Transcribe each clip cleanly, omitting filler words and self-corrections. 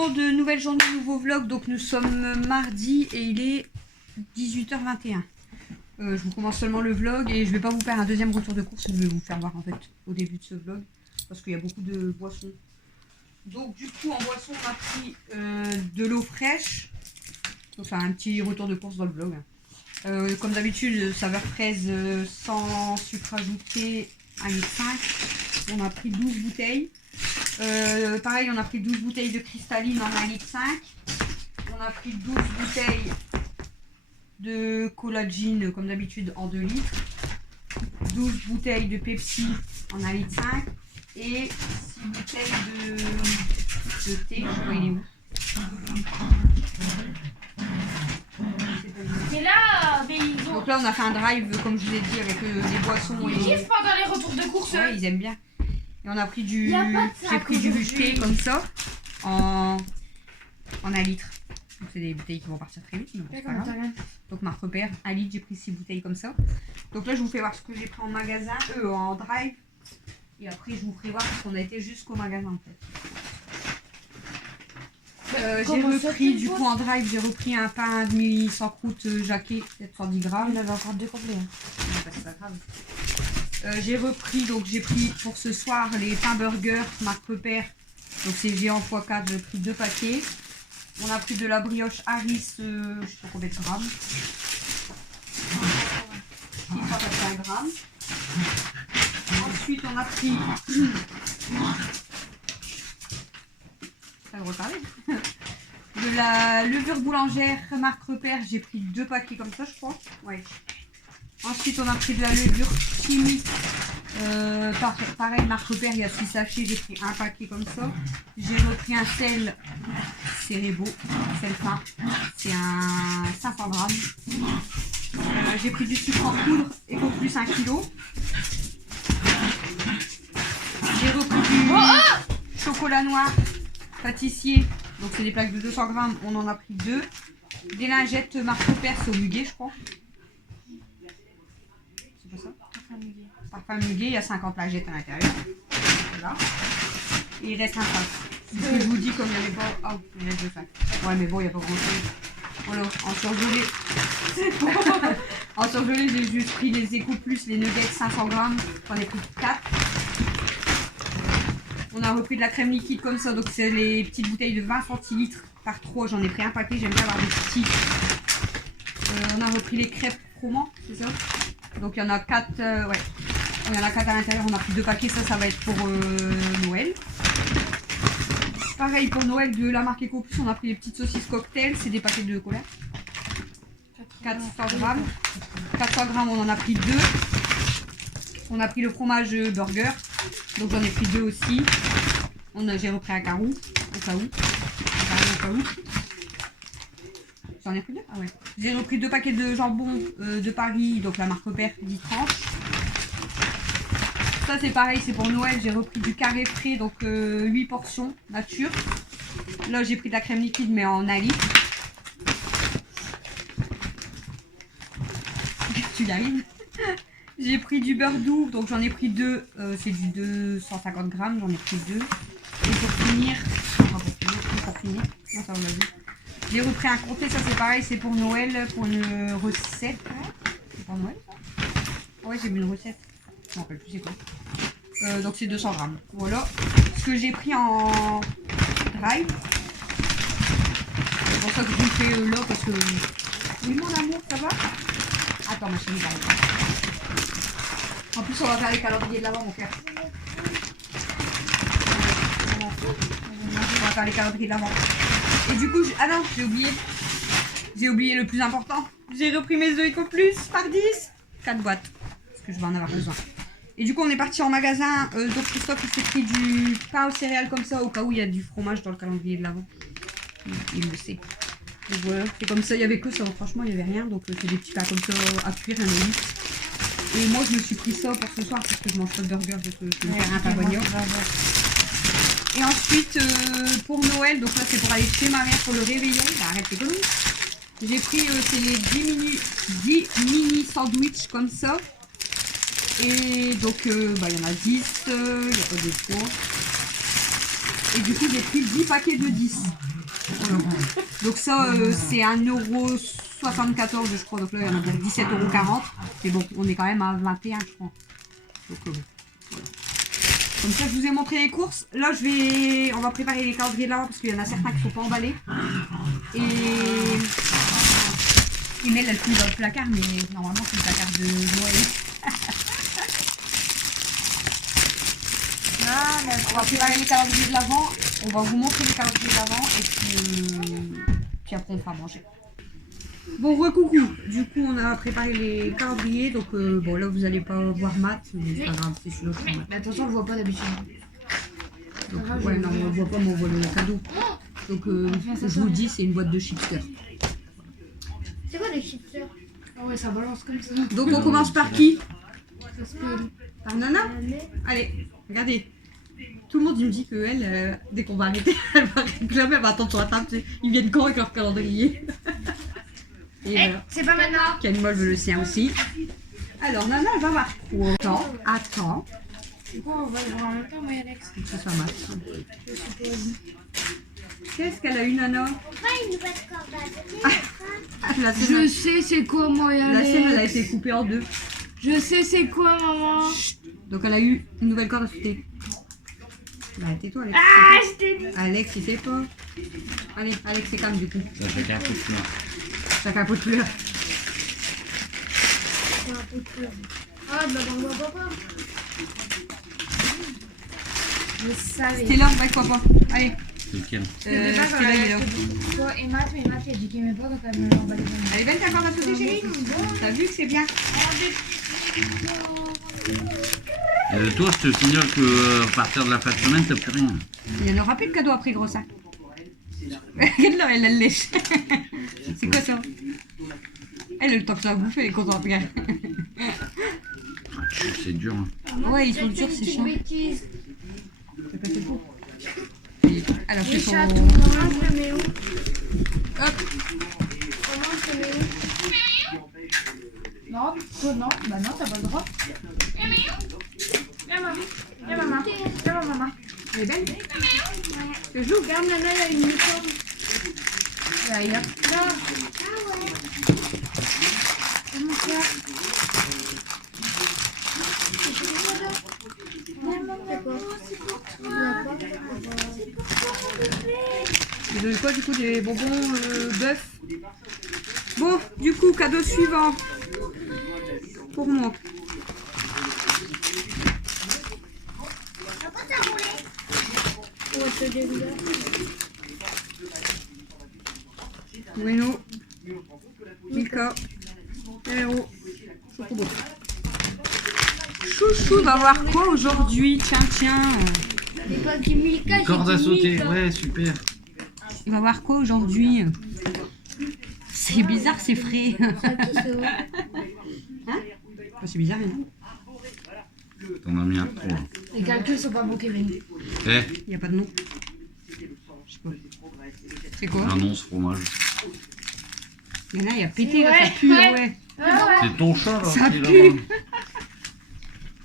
monde, nouvelle journée, nouveau vlog. Donc nous sommes mardi et il est 18h21. Je vous commence seulement le vlog et je vais pas vous faire un deuxième retour de course. Je vais vous faire voir en fait au début de ce vlog parce qu'il y a beaucoup de boissons. Donc du coup en boisson on a pris de l'eau fraîche. Enfin un petit retour de course dans le vlog. Comme d'habitude saveur fraise sans sucre ajouté 1,5 litre. On a pris 12 bouteilles. Pareil, on a pris 12 bouteilles de cristalline en 1,5 litre. On a pris 12 bouteilles de collagine comme d'habitude en 2 litres. 12 bouteilles de Pepsi en 1,5 litre. Et 6 bouteilles de thé. Je sais pas, il est où? Et là, mais ils ont... Donc là, on a fait un drive, comme je vous ai dit, avec des boissons. Ils kiffent pendant les retours de course. Ouais, ils aiment bien. Et on a pris du... J'ai pris du bucheté comme ça, en 1 litre. Donc c'est des bouteilles qui vont partir très vite. Mais bon, c'est pas grave. Donc marque repère, 1 litre, j'ai pris 6 bouteilles comme ça. Donc là, je vous fais voir ce que j'ai pris en magasin, en drive. Et après, je vous ferai voir parce qu'on a été jusqu'au magasin en fait. J'ai repris du coup en drive, j'ai repris un pain demi sans croûte jaqué, peut-être 110 grammes. Il avait encore deux complets. C'est pas grave. J'ai repris, donc j'ai pris pour ce soir les pains burgers marque repère. Donc c'est géant x4, j'ai pris 2 paquets. On a pris de la brioche Harris, je sais pas combien de grammes. 680 grammes. Ensuite on a pris... Ça va reparler. De la levure boulangère marque repère, j'ai pris 2 paquets comme ça je crois. Ouais. Ensuite on a pris de la levure chimique, pareil marque repère, il y a 6 sachets, j'ai pris un paquet comme ça. J'ai repris un sel Cérébo, sel fin, c'est un 500 grammes. J'ai pris du sucre en poudre, Eco Plus 1 kg. J'ai repris du chocolat noir pâtissier, donc c'est des plaques de 200 grammes, on en a pris 2. Des lingettes marque repère, c'est au muguet je crois. C'est pas ça? Parfum muguet, il y a 50 lingettes à l'intérieur. Voilà. Et il reste un sac. Ce que je vous dis comme il n'y avait pas... Ah, il reste 2 sacs. Ouais mais bon, il n'y a pas grand chose. Voilà, en surgelé. En surgelé, j'ai juste pris les Eco Plus, les nuggets 500 grammes. J'en ai pris 4. On a repris de la crème liquide comme ça, donc c'est les petites bouteilles de 20 centilitres par 3. J'en ai pris un paquet, j'aime bien avoir des petits. On a repris les crêpes froment, c'est ça? Donc il y en a 4, ouais. Il y en a 4 à l'intérieur, on a pris 2 paquets, ça va être pour Noël. Pareil pour Noël de la marque Eco Plus, on a pris les petites saucisses cocktail, c'est des paquets de cola. 400 grammes. 400 grammes, on en a pris 2. On a pris le fromage burger, donc j'en ai pris 2 aussi. J'ai repris un carreau, au cas où. J'en ai pris 2? Ah ouais. J'ai repris 2 paquets de jambon de Paris, donc la marque repère 10 tranches. Ça c'est pareil, c'est pour Noël, j'ai repris du carré frais, donc 8 portions nature. Là j'ai pris de la crème liquide mais en 1 litre. Tu l'arrives. J'ai pris du beurre doux, donc j'en ai pris 2, c'est du 250 grammes, j'en ai pris 2. Et pour finir, non, ça on l'a vu. J'ai repris un comté, ça c'est pareil, c'est pour Noël, pour une recette. C'est pour Noël ça? Ouais, j'ai vu une recette. Je me rappelle plus c'est quoi. Donc c'est 200 grammes. Voilà ce que j'ai pris en drive. C'est pour ça que je vous fais là parce que... Oui mon amour, ça va? Attends ma chérie, j'arrive. En plus on va faire les calendriers de l'avant mon frère. On va faire les calendriers de l'avant. Et du coup, ah non, j'ai oublié. J'ai oublié le plus important. J'ai repris mes œufs Eco Plus par 10. 4 boîtes. Parce que je vais en avoir besoin. Et du coup, on est parti en magasin. Donc Christophe, il s'est pris du pain aux céréales comme ça, au cas où il y a du fromage dans le calendrier de l'avant. Il le sait. Donc voilà, c'est comme ça, il n'y avait que ça. Franchement, il n'y avait rien. Donc c'est des petits pains comme ça à cuire, un litre. Et moi, je me suis pris ça pour ce soir parce que je mange pas de burger. Donc je vais me faire un pain. Et ensuite, pour Noël, donc là c'est pour aller chez ma mère pour le réveillon. Bah, arrête tes conneries. J'ai pris c'est les 10 mini sandwichs comme ça. Et donc, bah, il y en a 10, il n'y a pas de poids. Et du coup, j'ai pris 10 paquets de 10. Voilà. Donc ça, c'est 1,74 € je crois. Donc là, il y en a pour 17,40 €. Mais bon, on est quand même à 21 je crois. Donc voilà. Comme ça, je vous ai montré les courses. Là, on va préparer les calendriers de l'avant parce qu'il y en a certains qui ne sont pas emballés. Et Mel, elle fouille dans le placard, mais normalement, c'est le placard de Noël. On va préparer les calendriers de l'avant. On va vous montrer les calendriers de l'avant et puis après, on fera manger. Bon, recoucou. Du coup, on a préparé les calendriers. Donc, bon, là, vous n'allez pas voir Matt, mais c'est pas grave, c'est celui-là. Mais attention, on le voit pas d'habitude. Donc, ouais, non, on voit pas, mais on voit le cadeau. Donc, je vous dis, c'est une boîte de chipsters. C'est quoi des chipsters? Ah ouais, ça balance comme ça. Donc, on commence par qui? Ça se peut. Par Nana? Allez, regardez. Tout le monde il me dit qu'elle, dès qu'on va arrêter, elle va réclamer, elle va attendre sur la table. Tu sais, ils viennent quand avec leur calendrier? Et voilà. C'est pas maintenant. Canimol veut le sien aussi. Alors, Nana, elle va voir quoi? Attends. Du coup, on va le voir en même temps, moi et Alex. Ça, ça marche. Je suppose. Qu'est-ce qu'elle a eu, Nana? Une nouvelle corde La Je sienne, sais c'est quoi, moi et la sienne, elle a Alex. été coupée en deux. Je sais c'est quoi, maman. Donc, elle a eu une nouvelle corde à sauter. Bah, tais-toi, Alex. Ah, je t'ai dit. Alex, il sait pas. Allez, Alex, c'est calme du coup. Ça fait un peu de fleurs. Chacun un peu de couleur. Ah, bah, on voit pas. Je savais. C'était là, va quoi pas. Allez. C'est lequel? C'était pas C'était là, il est là. toi et Matt, mais Matt il a dit qu'il aimait pas donc elle me l'a emballé. Allez, belle ta corde à sauter, chérie. T'as vu que c'est bien? Toi, je te signale que à partir de la fin de semaine, t'as plus rien. Il n'y en aura plus de cadeaux après, gros sac. Regarde-la, elle lèche. C'est quoi ça? Elle, le temps que ça va bouffer, elle est contente, regarde. C'est dur. Hein. Ouais, ils sont durs, c'est chiant. Bêtise. C'est pas fait faux. Alors, Les c'est son... chatons. Comment je le mets où? Hop. Comment je le mets où? Non, toi non, bah non, t'as pas le droit. Viens maman, viens maman, viens maman. Elle est belle? Je joue. Regarde, Nana, elle a une licorne. Là, ailleurs. Là. Ah ouais. Comment ça? C'est pour toi. Ils donnent quoi, du coup, des bonbons bœuf? Bon, du coup, cadeau suivant. Pour moi. Bueno, Milka, Hello, Chocobo. Chouchou va voir quoi aujourd'hui? Tiens. Mais pas du Milka, j'ai Corde à dit sauter, Milka. ouais, super. Il va voir quoi aujourd'hui? C'est bizarre, c'est frais. Ça, qui c'est vrai. Oh, c'est bizarre, hein. T'en as mis un trop. Là. Les calculs sont pas beaux, Kevin. Eh, Il n'y a pas de nom. Je sais pas. C'est quoi? annonce fromage. Mais là, il a pété, là, Ouais, ça pue, ouais. ouais. C'est ton chat là Ça qui est pue. là-bas.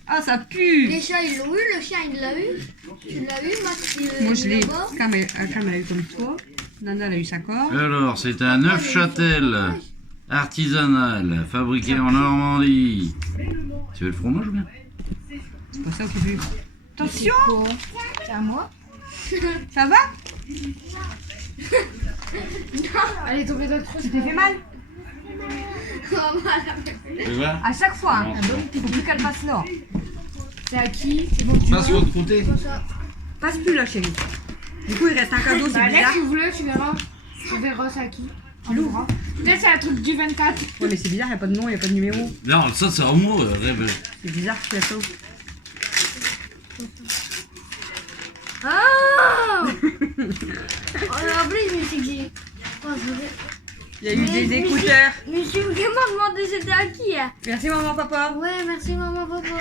Ah, ça pue! Les chats, ils l'ont eu, le chien, il l'a eu. Tu l'as eu, Max, Moi, je l'ai. là-bas. Cam a eu comme toi. Nana, elle a eu sa corde. Alors, c'est un Neufchâtel artisanal, fabriqué en Normandie. Tu veux le fromage ou bien? C'est pas ça au début. Attention! C'est à moi. Ça va? Elle est tombée dans le trou. Tu t'es fait mal? Tu vois? À chaque fois, hein. Non, Faut plus qu'elle passe là. C'est à qui? C'est bon, tu passe veux? l'autre côté. Passe plus là, chérie. Du coup, il reste un cadeau, c'est Bah, Alex, bizarre. ouvre-le, tu verras. Tu verras c'est à qui. Tu l'ouvres. Peut-être c'est un truc du 24. Ouais, mais c'est bizarre, il n'y a pas de nom, il n'y a pas de numéro. Non, ça c'est à moi, rêve. C'est bizarre, tu as ça. Ah en plus, je me suis dit... Oh, je vais... Il y a eu des écouteurs. Mais je suis vraiment demandé c'était à qui hein. Merci, maman, papa. Ouais, merci maman, papa.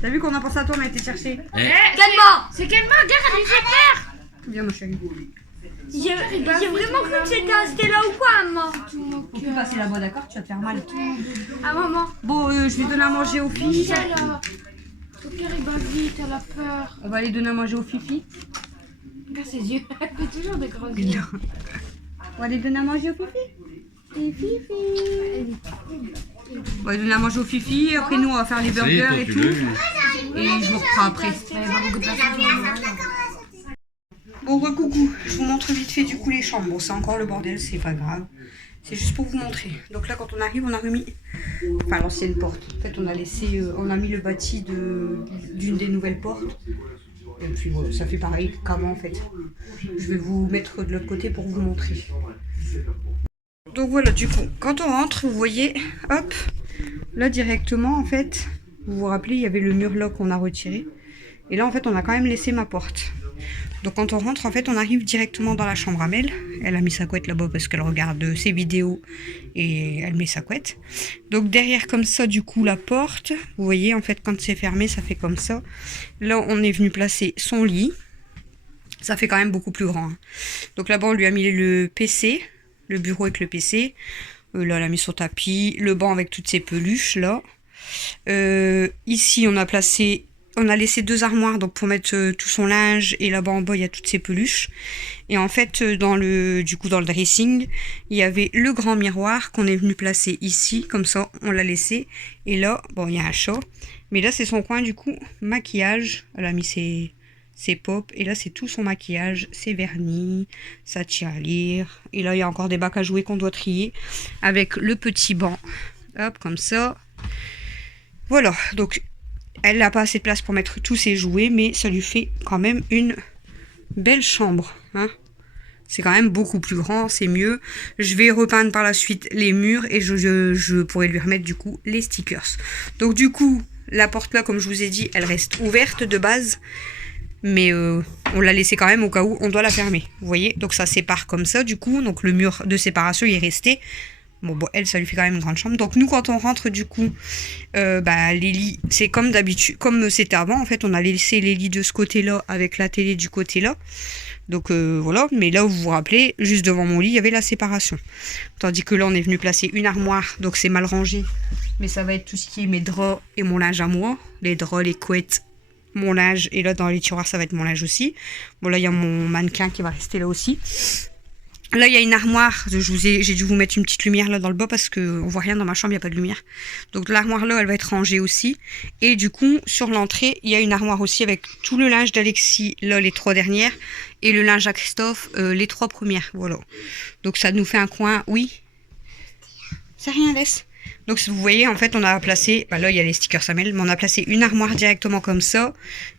T'as vu qu'on a pensé à toi, on a été chercher. Eh, Calme. C'est quelle main? Regarde, elle est super. Viens, ma chérie. J'ai vraiment cru que c'était un Stella ou quoi, maman. Faut plus passer là-bas, d'accord? Tu vas te faire mal. Ah, maman. Bon, je vais donner à manger aux filles. Michel, ton cœur il bat vite, elle a peur. On va aller donner à manger aux filles. Regarde ses yeux. Elle fait toujours des gros yeux. On va aller donner à manger au Fifi. Et Fifi. On va donner à manger au Fifi. Et après, nous, on va faire les burgers et tout. Et je vous reprends après. Bon, coucou. Je vous montre vite fait du coup les chambres. Bon, c'est encore le bordel, c'est pas grave. C'est juste pour vous montrer. Donc là, quand on arrive, on a remis enfin, l'ancienne porte. En fait, on a laissé, on a mis le bâti d'une des nouvelles portes. Et puis voilà, ça fait pareil qu'avant en fait. Je vais vous mettre de l'autre côté pour vous montrer. Donc voilà, du coup, quand on rentre, vous voyez, hop, là directement en fait, vous vous rappelez, il y avait le mur là qu'on a retiré. Et là en fait, on a quand même laissé ma porte. Donc quand on rentre, en fait, on arrive directement dans la chambre à Mel. Elle a mis sa couette là-bas parce qu'elle regarde ses vidéos et elle met sa couette. Donc derrière comme ça, du coup, la porte. Vous voyez, en fait, quand c'est fermé, ça fait comme ça. Là, on est venu placer son lit. Ça fait quand même beaucoup plus grand. Hein. Donc là-bas, on lui a mis le PC, le bureau avec le PC. Là, elle a mis son tapis, le banc avec toutes ses peluches, là. Ici, on a laissé 2 armoires donc pour mettre tout son linge et là-bas en bas il y a toutes ses peluches. Et en fait dans le dressing, il y avait le grand miroir qu'on est venu placer ici, comme ça on l'a laissé. Et là, bon il y a un chat, mais là c'est son coin du coup maquillage. Elle a mis ses pop et là c'est tout son maquillage, ses vernis, sa tirelire. Et là il y a encore des bacs à jouer qu'on doit trier avec le petit banc. Hop, comme ça. Voilà, donc elle n'a pas assez de place pour mettre tous ses jouets, mais ça lui fait quand même une belle chambre. Hein. C'est quand même beaucoup plus grand, c'est mieux. Je vais repeindre par la suite les murs et je pourrai lui remettre du coup les stickers. Donc du coup, la porte là, comme je vous ai dit, elle reste ouverte de base. Mais on l'a laissée quand même au cas où on doit la fermer. Vous voyez, donc ça sépare comme ça du coup. Donc le mur de séparation il est resté. Bon, elle, ça lui fait quand même une grande chambre. Donc nous, quand on rentre, du coup, les lits, c'est comme d'habitude, comme c'était avant. En fait, on a laissé les lits de ce côté-là avec la télé du côté-là. Donc voilà, mais là, vous vous rappelez, juste devant mon lit, il y avait la séparation. Tandis que là, on est venu placer une armoire, donc c'est mal rangé. Mais ça va être tout ce qui est mes draps et mon linge à moi. Les draps, les couettes, mon linge. Et là, dans les tiroirs, ça va être mon linge aussi. Bon, là, il y a mon mannequin qui va rester là aussi. Là, il y a une armoire. J'ai dû vous mettre une petite lumière là dans le bas parce qu'on voit rien dans ma chambre, il n'y a pas de lumière. Donc l'armoire là, elle va être rangée aussi. Et du coup, sur l'entrée, il y a une armoire aussi avec tout le linge d'Alexis, là, les 3 dernières. Et le linge à Christophe, les 3 premières. Voilà. Donc ça nous fait un coin, oui. C'est rien, laisse. Donc vous voyez, en fait, on a placé, là, il y a les stickers Samel, mais on a placé une armoire directement comme ça.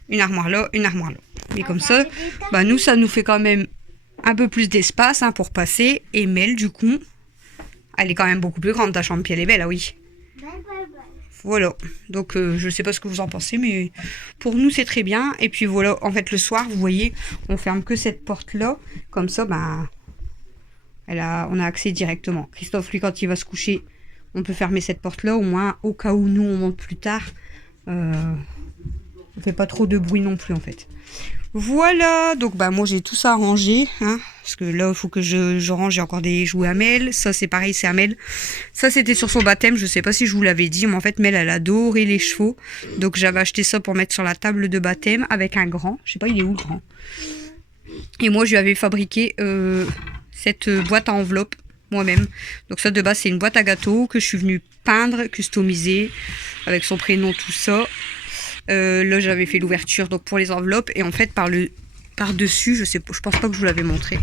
Une armoire là, une armoire là. Et comme ça, nous, ça nous fait quand même un peu plus d'espace pour passer. Et Mel, du coup, elle est quand même beaucoup plus grande, ta chambre, puis elle est belle, ah oui. Voilà, donc je sais pas ce que vous en pensez, mais pour nous c'est très bien. Et puis voilà, en fait le soir, vous voyez, on ferme que cette porte-là. Comme ça, on a accès directement. Christophe, lui, quand il va se coucher, on peut fermer cette porte-là, au moins au cas où nous on monte plus tard. On fait pas trop de bruit non plus en fait. Voilà, donc moi j'ai tout ça rangé, parce que là il faut que je range, j'ai encore des jouets à Mel, ça c'est pareil, c'est à Mel. Ça c'était sur son baptême, je sais pas si je vous l'avais dit, mais en fait Mel elle adoré les chevaux, donc j'avais acheté ça pour mettre sur la table de baptême avec un grand, je sais pas il est où le grand. Et moi je lui avais fabriqué cette boîte à enveloppe moi-même, donc ça de base c'est une boîte à gâteaux que je suis venue peindre, customiser, avec son prénom, tout ça. Là j'avais fait l'ouverture donc pour les enveloppes et en fait par dessus, je pense pas que je vous l'avais montré,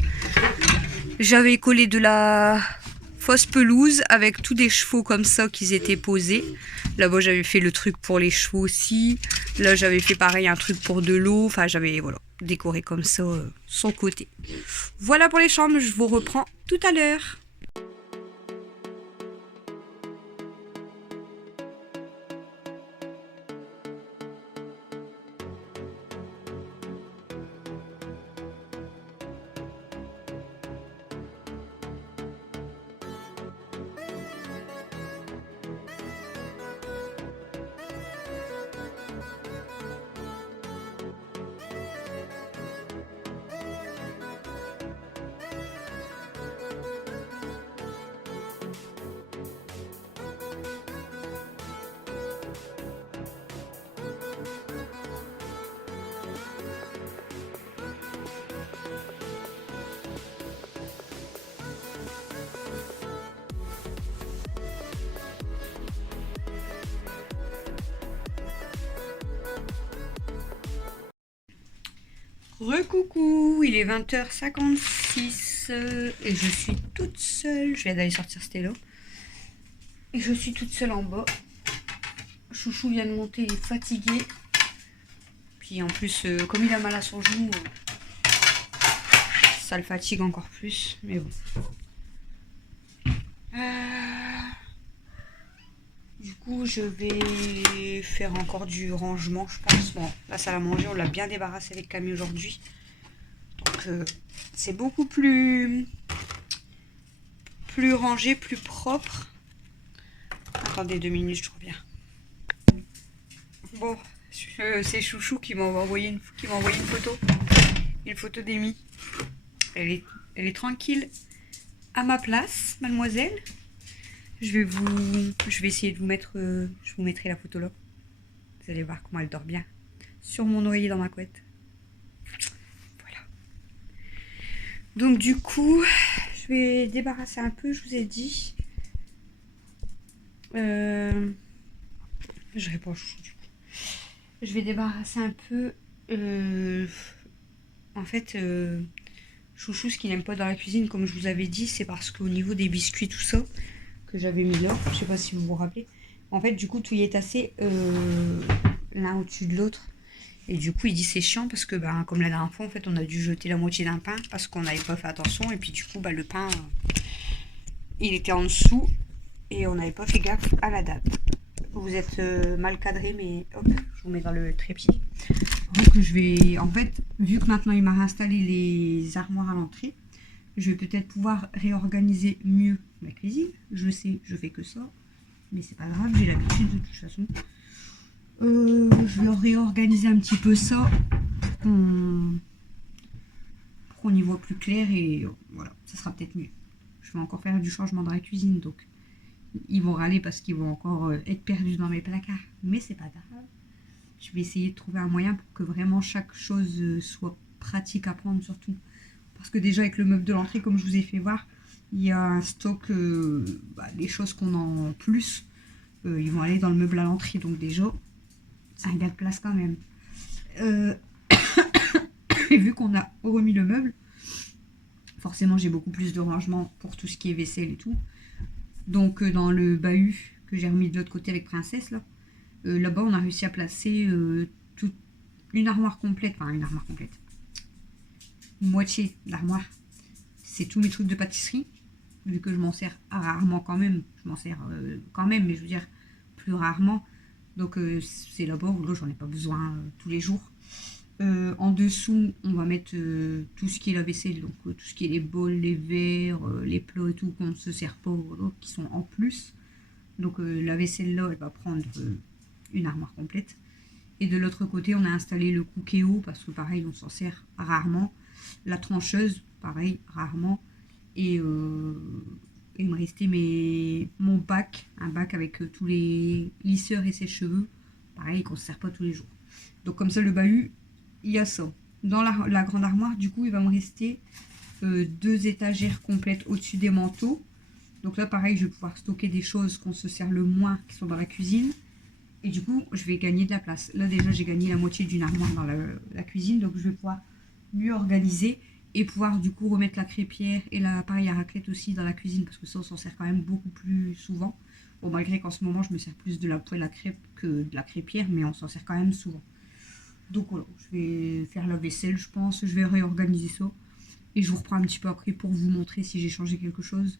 j'avais collé de la fausse pelouse avec tous des chevaux comme ça qui étaient posés. Là-bas j'avais fait le truc pour les chevaux aussi, là j'avais fait pareil un truc pour de l'eau, enfin j'avais décoré comme ça son côté. Voilà pour les chambres, je vous reprends tout à l'heure. Recoucou, il est 20h56 et je suis toute seule. Je viens d'aller sortir Stello. Et je suis toute seule en bas. Chouchou vient de monter, il est fatigué. Puis en plus, comme il a mal à son genou, ça le fatigue encore plus. Mais bon. Du coup, je vais faire encore du rangement, je pense. Bon, la salle à manger, on l'a bien débarrassé avec Camille aujourd'hui. Donc, c'est beaucoup plus rangé, plus propre. Attendez 2 minutes, je reviens. Bon, c'est Chouchou qui m'a envoyé une photo. Une photo d'Amy. Elle est tranquille à ma place, mademoiselle. Je vais essayer de vous mettre, je vous mettrai la photo là. Vous allez voir comment elle dort bien. Sur mon oreiller dans ma couette. Voilà. Donc du coup, je vais débarrasser un peu, je vous ai dit. Je réponds à Chouchou du coup. Je vais débarrasser un peu. En fait, Chouchou, ce qu'il n'aime pas dans la cuisine, comme je vous avais dit, c'est parce qu'au niveau des biscuits, tout ça, que j'avais mis là, je sais pas si vous vous rappelez, en fait du coup tout y est tassé l'un au-dessus de l'autre et du coup il dit c'est chiant parce que comme la dernière fois en fait on a dû jeter la moitié d'un pain parce qu'on n'avait pas fait attention et puis du coup le pain il était en dessous et on n'avait pas fait gaffe à la date. Vous êtes mal cadré, mais hop, je vous mets dans le trépied. Donc je vais, en fait, vu que maintenant il m'a réinstallé les armoires à l'entrée, je vais peut-être pouvoir réorganiser mieux ma cuisine. Je sais, je fais que ça, mais c'est pas grave, j'ai l'habitude de toute façon. Je vais réorganiser un petit peu ça pour qu'on y voit plus clair et voilà, ça sera peut-être mieux. Je vais encore faire du changement dans la cuisine, donc ils vont râler parce qu'ils vont encore être perdus dans mes placards, mais c'est pas grave. Je vais essayer de trouver un moyen pour que vraiment chaque chose soit pratique à prendre surtout. Parce que déjà avec le meuble de l'entrée, comme je vous ai fait voir, il y a un stock, les choses qu'on a en plus, ils vont aller dans le meuble à l'entrée. Donc déjà, ça a de place quand même. Et vu qu'on a remis le meuble, forcément j'ai beaucoup plus de rangement pour tout ce qui est vaisselle et tout. Donc dans le bahut que j'ai remis de l'autre côté avec Princesse, là-bas on a réussi à placer une armoire complète, enfin une armoire complète. Moitié d'armoire, c'est tous mes trucs de pâtisserie, vu que je m'en sers rarement quand même, je m'en sers quand même, mais je veux dire plus rarement, donc c'est là-bas où là j'en ai pas besoin tous les jours. En dessous on va mettre tout ce qui est la vaisselle, donc tout ce qui est les bols, les verres, les plats et tout qu'on ne se sert pas, qui sont en plus, donc la vaisselle là elle va prendre une armoire complète. Et de l'autre côté on a installé le cookéo parce que pareil on s'en sert rarement. La trancheuse, pareil, rarement. Et il me restait mon bac, un bac avec tous les lisseurs et sèche-cheveux, pareil, qu'on ne se sert pas tous les jours. Donc comme ça, le bahut, il y a ça. Dans la grande armoire, du coup, il va me rester 2 étagères complètes au-dessus des manteaux. Donc là, pareil, je vais pouvoir stocker des choses qu'on se sert le moins, qui sont dans la cuisine. Et du coup, je vais gagner de la place. Là, déjà, j'ai gagné la moitié d'une armoire dans la cuisine, donc je vais pouvoir mieux organiser et pouvoir du coup remettre la crêpière et l'appareil à raclette aussi dans la cuisine parce que ça on s'en sert quand même beaucoup plus souvent. Bon, malgré qu'en ce moment je me sers plus de la poêle à crêpes que de la crêpière, mais on s'en sert quand même souvent. Donc voilà, je vais faire la vaisselle, je pense, je vais réorganiser ça et je vous reprends un petit peu après pour vous montrer si j'ai changé quelque chose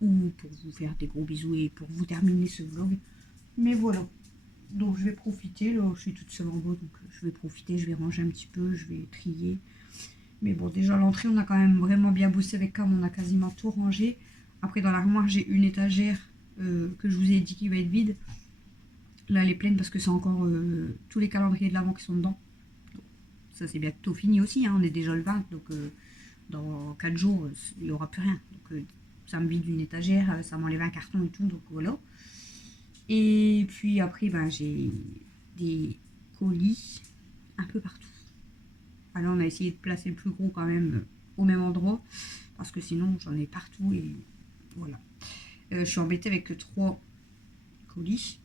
ou pour vous faire des gros bisous et pour vous terminer ce vlog. Mais voilà, donc je vais profiter, là je suis toute seule en bas, donc je vais profiter, je vais ranger un petit peu, je vais trier. Mais bon, déjà l'entrée, on a quand même vraiment bien bossé avec Cam, on a quasiment tout rangé. Après, dans l'armoire, j'ai une étagère que je vous ai dit qui va être vide. Là, elle est pleine parce que c'est encore tous les calendriers de l'Avent qui sont dedans. Ça, c'est bientôt fini aussi, hein, on est déjà le 20, donc dans 4 jours, il n'y aura plus rien. Donc, ça me vide une étagère, ça m'enlève un carton et tout, donc voilà. Et puis après, j'ai des colis un peu partout. Alors on a essayé de placer le plus gros quand même au même endroit parce que sinon j'en ai partout et voilà. Je suis embêtée avec 3 colis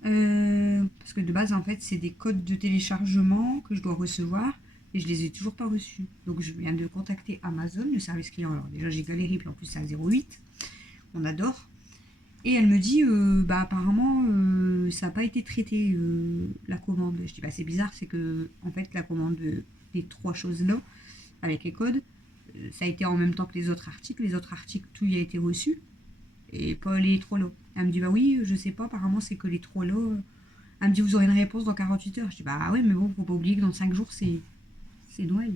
parce que de base en fait c'est des codes de téléchargement que je dois recevoir et je les ai toujours pas reçus. Donc je viens de contacter Amazon, le service client. Alors déjà j'ai galéré, puis en plus c'est à 08. On adore. Et elle me dit, bah apparemment ça n'a pas été traité la commande. Je dis bah c'est bizarre, c'est que en fait la commande des 3 choses là, avec les codes, ça a été en même temps que les autres articles. Les autres articles, tout y a été reçu. Et pas les 3 lots. Elle me dit bah oui, je sais pas, apparemment c'est que les 3 lots. Elle me dit vous aurez une réponse dans 48 heures. Je dis bah ouais mais bon, faut pas oublier que dans 5 jours c'est Noël.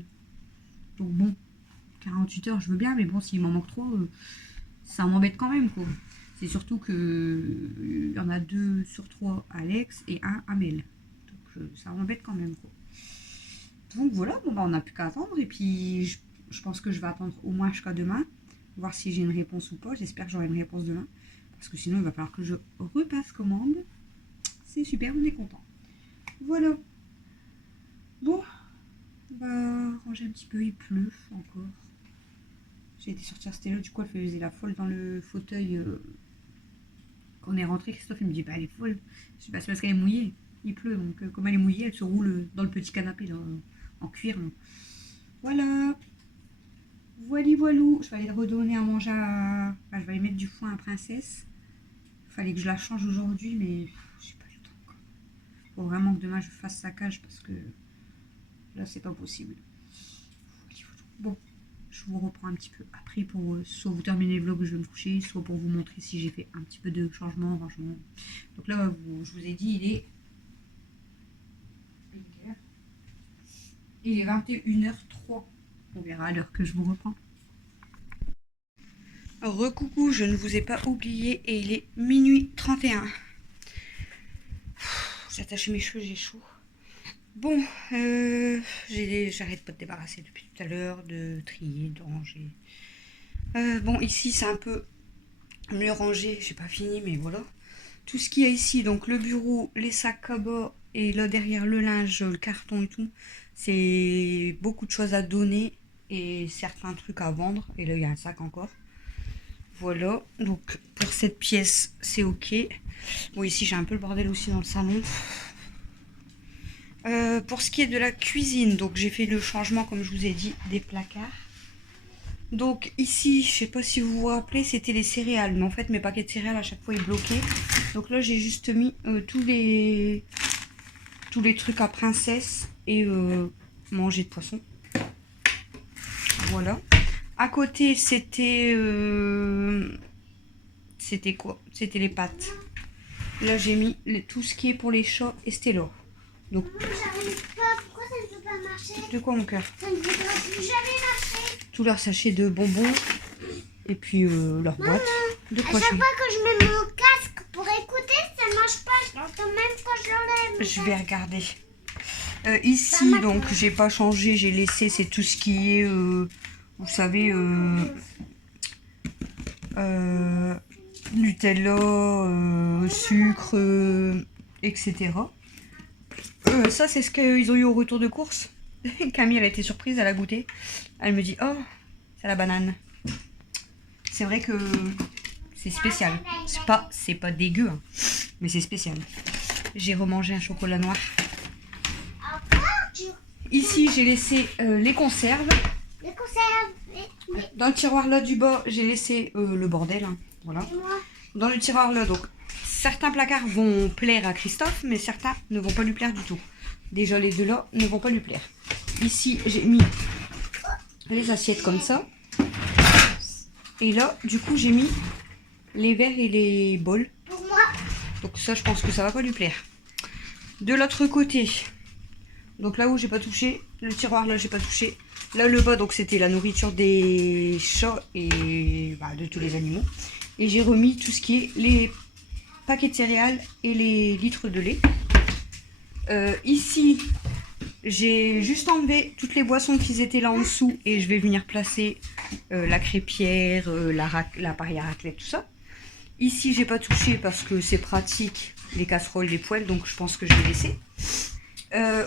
Donc bon, 48 heures je veux bien, mais bon s'il m'en manque trop, ça m'embête quand même quoi. C'est surtout que il y en a 2 sur 3 Alex et 1 Amel. Donc ça m'embête quand même quoi. Donc voilà, bon bah on n'a plus qu'à attendre et puis je pense que je vais attendre au moins jusqu'à demain, voir si j'ai une réponse ou pas. J'espère que j'aurai une réponse demain, parce que sinon il va falloir que je repasse commande. C'est super, on est content. Voilà. Bon, on va ranger un petit peu, il pleut encore. J'ai été sortir Stella, du coup elle faisait la folle dans le fauteuil. Quand on est rentré, Christophe il me dit bah elle est folle. Je dis bah c'est parce qu'elle est mouillée, il pleut, donc comme elle est mouillée, elle se roule dans le petit canapé là, en cuir. Là. Voilà. Voilou. Je vais aller redonner à manger à... Enfin, je vais aller mettre du foin à Princesse. Il fallait que je la change aujourd'hui, mais je sais pas du temps. Faut vraiment que demain je fasse sa cage parce que là c'est pas possible. Bon, je vous reprends un petit peu après pour soit vous terminer le vlog, je vais me coucher, soit pour vous montrer si j'ai fait un petit peu de changement, rangement. Donc là, je vous ai dit, il est 21h03. On verra à l'heure que je vous reprends. Recoucou, je ne vous ai pas oublié et il est minuit 31. J'ai attaché mes cheveux, j'ai chaud. Bon, j'arrête pas de débarrasser depuis tout à l'heure, de trier, de ranger. Bon, ici c'est un peu mieux rangé, j'ai pas fini, mais voilà. Tout ce qu'il y a ici, donc le bureau, les sacs à bas et là derrière le linge, le carton et tout, c'est beaucoup de choses à donner et certains trucs à vendre. Et là il y a un sac encore. Voilà, donc pour cette pièce c'est ok. Bon, ici j'ai un peu le bordel aussi dans le salon. Pour ce qui est de la cuisine, donc j'ai fait le changement comme je vous ai dit des placards. Donc ici, je sais pas si vous vous rappelez, c'était les céréales, mais en fait mes paquets de céréales à chaque fois ils bloquaient. Donc là j'ai juste mis tous les trucs à Princesse et manger de poisson. Voilà. À côté c'était quoi? C'était les pâtes. Là j'ai mis tout ce qui est pour les chats et Stella. Donc, j'arrive pas. Pourquoi ça ne peut pas marcher? de quoi mon cœur? Ça ne voudra plus jamais marcher. Tous leurs sachets de bonbons et puis leur boîte. De À quoi chaque fois que je mets mon casque pour écouter, ça ne marche pas. Je l'entends même quand je l'enlève. je vais regarder. Ici, donc, j'ai pas changé, j'ai laissé, c'est tout ce qui est, vous savez, Nutella, sucre, etc. Ça, c'est ce qu'ils ont eu au retour de course. Camille, elle a été surprise, elle a goûté. Elle me dit, oh, c'est la banane. C'est vrai que c'est spécial. C'est pas dégueu, hein, mais c'est spécial. J'ai remangé un chocolat noir. Ici, j'ai laissé les conserves. Les conserves. Dans le tiroir là du bas, j'ai laissé le bordel. Hein, voilà. Et moi, Dans le tiroir là, donc, certains placards vont plaire à Christophe, mais certains ne vont pas lui plaire du tout. Déjà, les deux là ne vont pas lui plaire. Ici, j'ai mis les assiettes comme ça. Et là, du coup, j'ai mis les verres et les bols. pour moi, Donc ça, je pense que ça va pas lui plaire. De l'autre côté, donc là où j'ai pas touché, le tiroir là, j'ai pas touché. Là, le bas, donc c'était la nourriture des chats et bah, de tous les animaux. Et j'ai remis tout ce qui est les paquets de céréales et les litres de lait. Ici, j'ai juste enlevé toutes les boissons qui étaient là en dessous et je vais venir placer la crêpière, l'appareil à raclette, tout ça. Ici, j'ai pas touché parce que c'est pratique, les casseroles, les poêles, donc je pense que je vais laisser.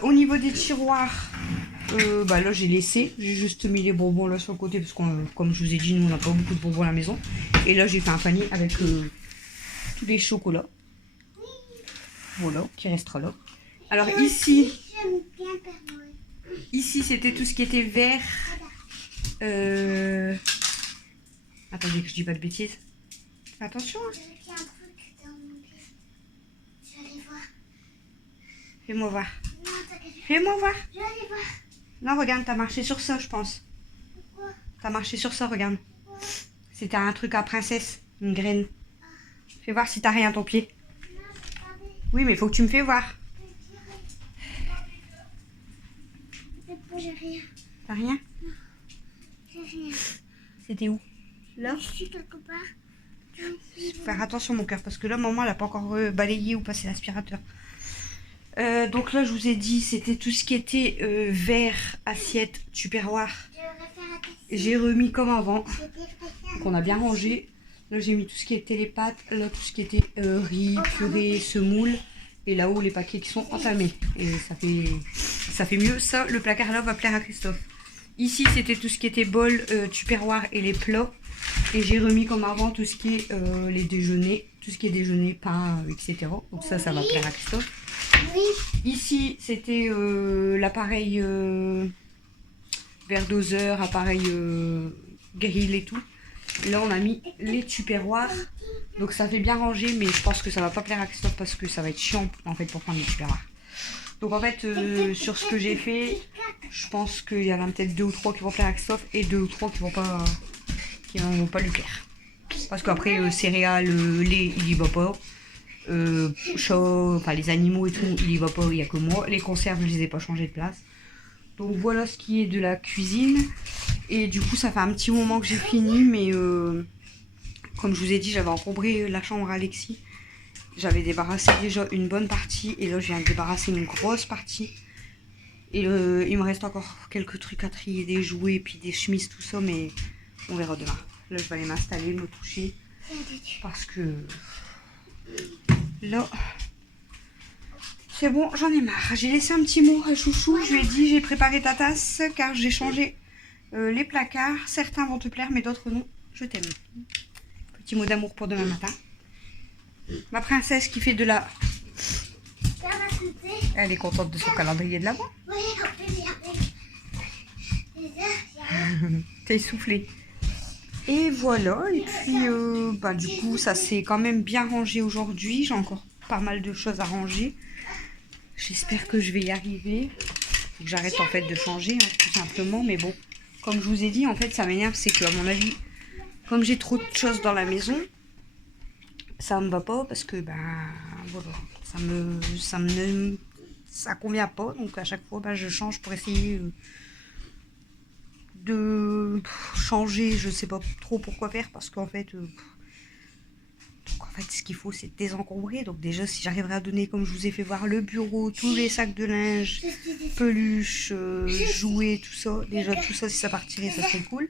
Au niveau des tiroirs, bah là j'ai laissé, j'ai juste mis les bonbons là sur le côté parce que comme je vous ai dit, nous on n'a pas beaucoup de bonbons à la maison. Et là j'ai fait un panier avec tous les chocolats. Voilà, qui restera là. Alors ici, j'aime bien Père Noël. Ici, c'était tout ce qui était vert. Attendez que je dis pas de bêtises. Fais attention. Hein. Il y a un truc dans mon pied. Je vais aller voir. Fais-moi voir. Non, t'inquiète. Fais-moi voir. Je vais aller voir. Non, regarde, t'as marché sur ça, je pense. Pourquoi? T'as marché sur ça, regarde. C'était un truc à princesse, une graine. Fais voir si t'as rien à ton pied. Non, regardez. Oui, mais il faut que tu me fais voir. J'ai rien. T'as rien? J'ai rien. C'était où? Là? Je suis quelque part. Faut faire attention, mon cœur, parce que là, maman, elle a pas encore balayé ou passé l'aspirateur. Donc là, je vous ai dit, c'était tout ce qui était verre, assiette, tupperware. Je vais faire la question. J'ai remis comme avant. C'était Donc on a bien rangé. Là, j'ai mis tout ce qui était les pâtes. Là, tout ce qui était riz, purée, semoule. Et là-haut, les paquets qui sont entamés. Et ça fait mieux. Ça, le placard là va plaire à Christophe. Ici, c'était tout ce qui était bol, tupperware et les plats. Et j'ai remis comme avant tout ce qui est les déjeuners. Tout ce qui est déjeuner, pain, etc. Donc ça va plaire à Christophe. Oui. Ici, c'était l'appareil verre doseur, appareil grill et tout. Et là, on a mis les tupperwares. Donc ça fait bien ranger, mais je pense que ça va pas plaire à Christophe parce que ça va être chiant en fait pour prendre les tupperwares. Donc en fait, sur ce que j'ai fait, je pense qu'il y en a peut-être 2 ou 3 qui vont plaire à Christophe et 2 ou 3 qui vont pas lui plaire. Parce qu'après, céréales, lait, il y va pas. Chat, enfin les animaux et tout, il y va pas, il y a que moi. Les conserves, je les ai pas changées de place. Donc voilà ce qui est de la cuisine. Et du coup, ça fait un petit moment que j'ai fini, mais comme je vous ai dit, j'avais encombré la chambre à Alexis. J'avais débarrassé déjà une bonne partie et là, je viens de débarrasser une grosse partie. Et il me reste encore quelques trucs à trier, des jouets, puis des chemises, tout ça, mais on verra demain. Là, je vais aller m'installer, me toucher, parce que là, c'est bon, j'en ai marre. J'ai laissé un petit mot à Chouchou. Je lui ai dit, j'ai préparé ta tasse car j'ai changé les placards. Certains vont te plaire, mais d'autres non. Je t'aime. Petit mot d'amour pour demain matin. Ma princesse qui fait de la... Ça va sauter. Elle est contente de son calendrier de l'avant. Oui, en plus, il y a T'es essoufflée. Et voilà. Et puis, du coup, ça s'est quand même bien rangé aujourd'hui. J'ai encore pas mal de choses à ranger. J'espère que je vais y arriver. Faut que j'arrête en fait de changer, hein, tout simplement. Mais bon, comme je vous ai dit, en fait, ça m'énerve. C'est que, à mon avis, comme j'ai trop de choses dans la maison, ça me va pas parce que, voilà, ça convient pas. Donc, à chaque fois, je change pour essayer de changer. Je sais pas trop pourquoi faire parce qu'en fait... ce qu'il faut, c'est désencombrer. Donc déjà, si j'arriverai à donner, comme je vous ai fait voir, le bureau, tous les sacs de linge, peluches, jouets, tout ça. Déjà, tout ça, si ça partirait, ça serait cool.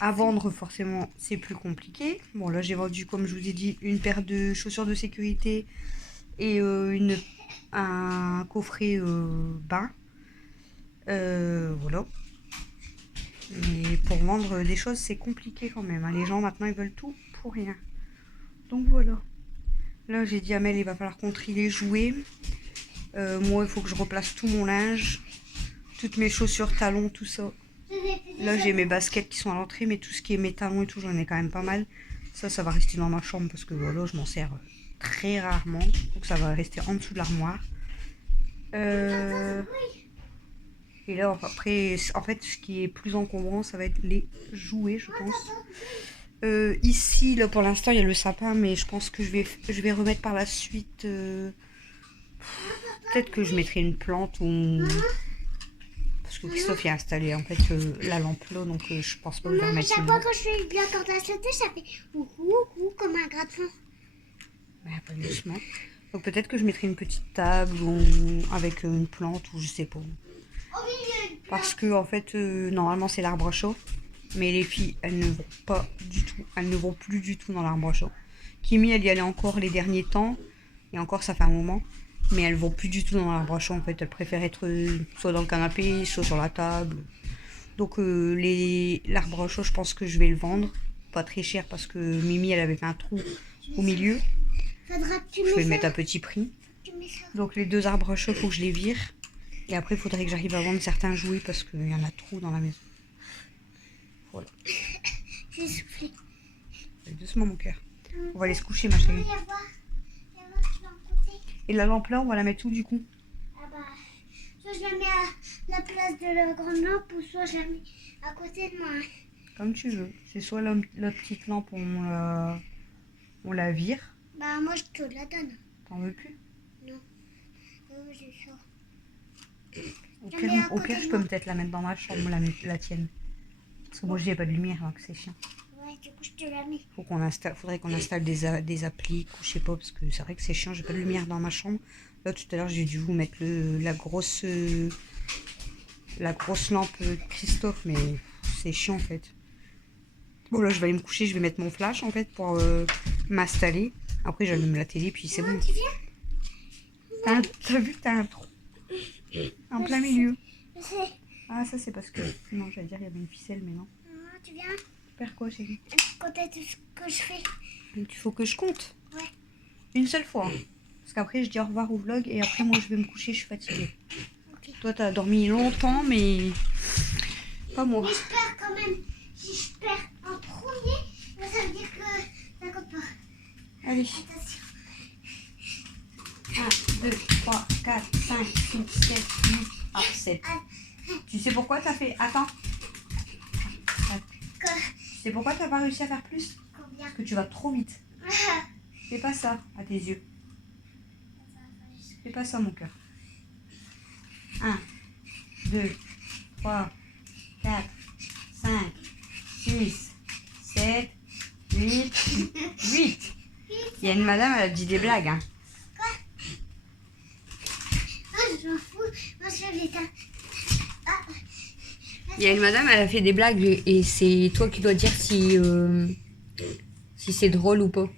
À vendre, forcément, c'est plus compliqué. Bon, là, j'ai vendu, comme je vous ai dit, une paire de chaussures de sécurité et un coffret bain. Voilà. Mais pour vendre des choses, c'est compliqué quand même. Hein. Les gens, maintenant, ils veulent tout pour rien. Donc voilà. Là, j'ai dit à Mel, il va falloir qu'on trie les jouets. Moi, il faut que je replace tout mon linge. Toutes mes chaussures, talons, tout ça. Là, j'ai mes baskets qui sont à l'entrée, mais tout ce qui est mes talons et tout, j'en ai quand même pas mal. Ça va rester dans ma chambre parce que voilà, je m'en sers très rarement. Donc ça va rester en dessous de l'armoire. Et là, après, en fait, ce qui est plus encombrant, ça va être les jouets, je pense. Ici, là, pour l'instant, il y a le sapin, mais je pense que je vais remettre par la suite. Peut-être que je mettrai une plante ou... Parce que Christophe y a installé en fait la lampe là, donc je pense pas que je vais remettre chaque une fois lampe. que je fais bien quand à sauter, ça fait ouh comme un gratte-fond. Pas doucement. Donc peut-être que je mettrai une petite table ou avec une plante ou je sais pas. Parce que en fait, normalement c'est l'arbre à chat. Mais les filles, elles ne vont pas du tout. Elles ne vont plus du tout dans l'arbre à chat. Kimi, elle y allait encore les derniers temps. Et encore, ça fait un moment. Mais elles ne vont plus du tout dans l'arbre à chat. En fait, elles préfèrent être soit dans le canapé, soit sur la table. Donc, l'arbre à chat, je pense que je vais le vendre. Pas très cher parce que Mimi, elle avait fait un trou au milieu. Je vais le mettre à petit prix. Donc, les 2 arbres à chat, il faut que je les vire. Et après, il faudrait que j'arrive à vendre certains jouets parce qu'il y en a trop dans la maison. Voilà. J'ai soufflé. Doucement, mon cœur. On va aller se coucher, ma chérie. Il va y avoir de l'autre côté. Et la lampe là, on va la mettre où du coup? Ah bah, soit je la mets à la place de la grande lampe ou soit je la mets à côté de moi. Comme tu veux. C'est soit la petite lampe, on la vire. Bah moi je te la donne. T'en veux plus? J'ai ça. Au Je la mets à pire, côté je de peux moi. peut-être la mettre dans ma chambre, la tienne. Parce que moi, j'ai pas de lumière, donc c'est chiant. Ouais, du coup je te la mets. Faudrait qu'on installe des applis, ou je sais pas, parce que c'est vrai que c'est chiant, j'ai pas de lumière dans ma chambre. Là, tout à l'heure, j'ai dû vous mettre la grosse lampe Christophe, mais c'est chiant en fait. Bon, là, je vais aller me coucher, je vais mettre mon flash en fait pour m'installer. Après, j'allume la télé, puis c'est bon. Tu viens? T'as vu, t'as un trou en plein milieu. Je sais. Ah, ça, c'est parce que. Non, j'allais dire, il y avait une ficelle, mais non. Tu viens? Tu perds quoi, chérie? Compter tout ce que je fais. Il faut que je compte. Ouais. Une seule fois. Parce qu'après, je dis au revoir au vlog et après, moi, je vais me coucher, je suis fatiguée. Ok. Toi, t'as dormi longtemps, mais pas moi. Mais je perds quand même. Si je perds en premier, ça veut dire que ça compte pas. Allez. Attention. 1, 2, 3, 4, 5, 6, 7, 8, 7. Tu sais pourquoi t'as fait... Attends. Quoi? Tu sais pourquoi t'as pas réussi à faire plus? Combien? Parce que tu vas trop vite. Fais pas ça à tes yeux. Fais pas ça, mon cœur. 1, 2, 3, 4, 5, 6, 7, 8, 8. Il y a une madame, elle a dit des blagues. Hein. Ah, je m'en fous. Moi, je l'éteins. Ah. Il y a une madame, elle a fait des blagues et c'est toi qui dois dire si c'est drôle ou pas.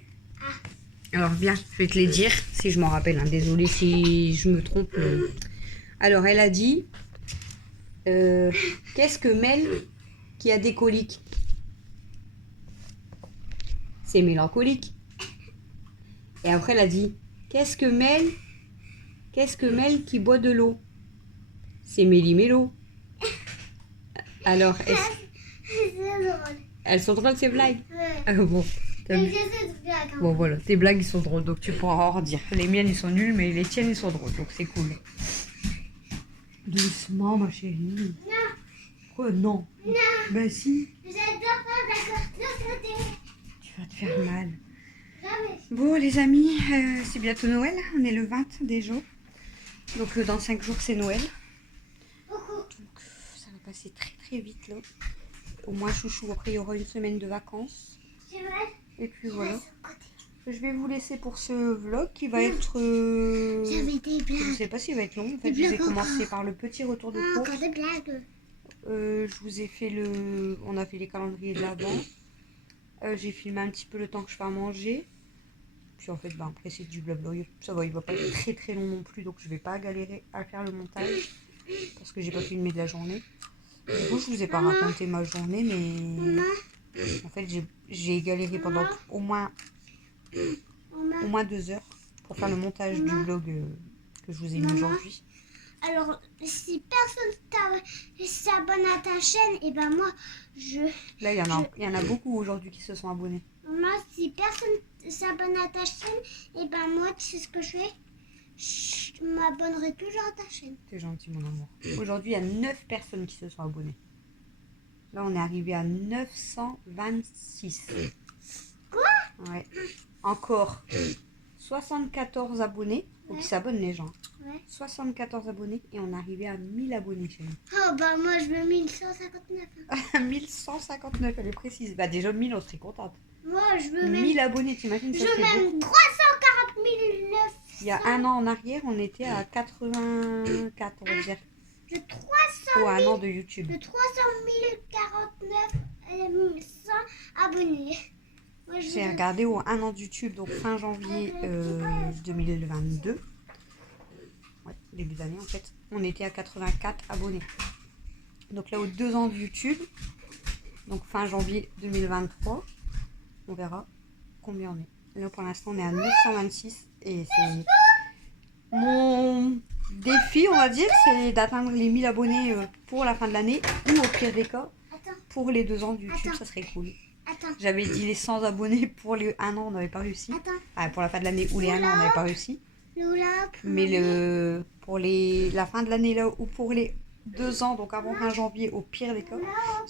Alors viens, je vais te les dire si je m'en rappelle. Hein. Désolée si je me trompe. Alors elle a dit qu'est-ce que Mel qui a des coliques? C'est mélancolique. Et après elle a dit qu'est-ce que Mel qui boit de l'eau? C'est méli-mélo. Alors, C'est drôle. elles sont drôles ces blagues? Ouais. Ah bon, t'as Mais vu? j'essaie de faire quand Bon voilà, tes blagues ils sont drôles, donc tu pourras en redire. Les miennes ils sont nuls, mais les tiennes ils sont drôles, donc c'est cool. Doucement ma chérie. Non. Quoi non? Non. Bah si, J'adore faire la côté. tu vas te faire mal. Jamais. Bon les amis, c'est bientôt Noël, on est le 20 déjà. Donc dans 5 jours c'est Noël. Beaucoup. Donc ça va passer très très vite là. Au moins chouchou, après il y aura une semaine de vacances. C'est vrai. Et puis voilà. Reste au côté. Je vais vous laisser pour ce vlog qui va être... J'avais des Je ne blagues. sais pas s'il va être long. En fait, Des je vous ai blagues commencé encore. par le petit retour de Ah, course. encore des blagues. Je vous ai fait le... On a fait les calendriers de l'avant. J'ai filmé un petit peu le temps que je fais à manger. Puis en fait, bah, après c'est du blabla. Ça va, il va pas être très très long non plus. Donc je vais pas galérer à faire le montage. Parce que j'ai pas filmé de la journée. Du coup, je vous ai pas raconté ma journée. Mais Maman. en fait, j'ai galéré pendant au moins Maman. 2 heures pour faire le montage du vlog que je vous ai mis aujourd'hui. Alors, si personne s'abonne à ta chaîne, et ben moi, Là, il y en a beaucoup aujourd'hui qui se sont abonnés. moi, si personne s'abonne à ta chaîne, et ben moi, tu sais ce que je fais? Je m'abonnerai toujours à ta chaîne. C'est gentil, mon amour. Aujourd'hui, il y a 9 personnes qui se sont abonnées. Là, on est arrivé à 926. Quoi? Ouais. Encore 74 abonnés. Faut qu'ils s'abonnent, les gens. Ouais. 74 abonnés et on est arrivé à 1000 abonnés chez nous. Oh bah moi, je veux 1159. 1159, elle est précise. Bah, déjà 1000, on serait contente. Moi, je veux même... 1000 abonnés, t'imagines, Je ça veux serait même beaucoup. 340 900. Il y a un an en arrière, on était à 84, on va dire. Le 300 Pour un an de YouTube. Le 300 049 100 abonnés. Moi, je J'ai veux... regardé au un an de YouTube, donc fin janvier 2022. Ouais, début d'année en fait. On était à 84 abonnés. Donc là, aux 2 ans de YouTube, donc fin janvier 2023, on verra combien on est. Là, pour l'instant, on est à 926 et c'est mon défi, on va dire, c'est d'atteindre les 1000 abonnés pour la fin de l'année ou au pire des cas, Attends, pour les 2 ans de YouTube, Attends. ça serait cool. attends, J'avais dit les 100 abonnés pour les 1 an, on n'avait pas réussi. attends. Ah, pour la fin de l'année ou les 1 an, on n'avait pas réussi. Loula, Mais pour la fin de l'année là ou pour les 2 ans, donc avant 1 janvier, au pire des cas,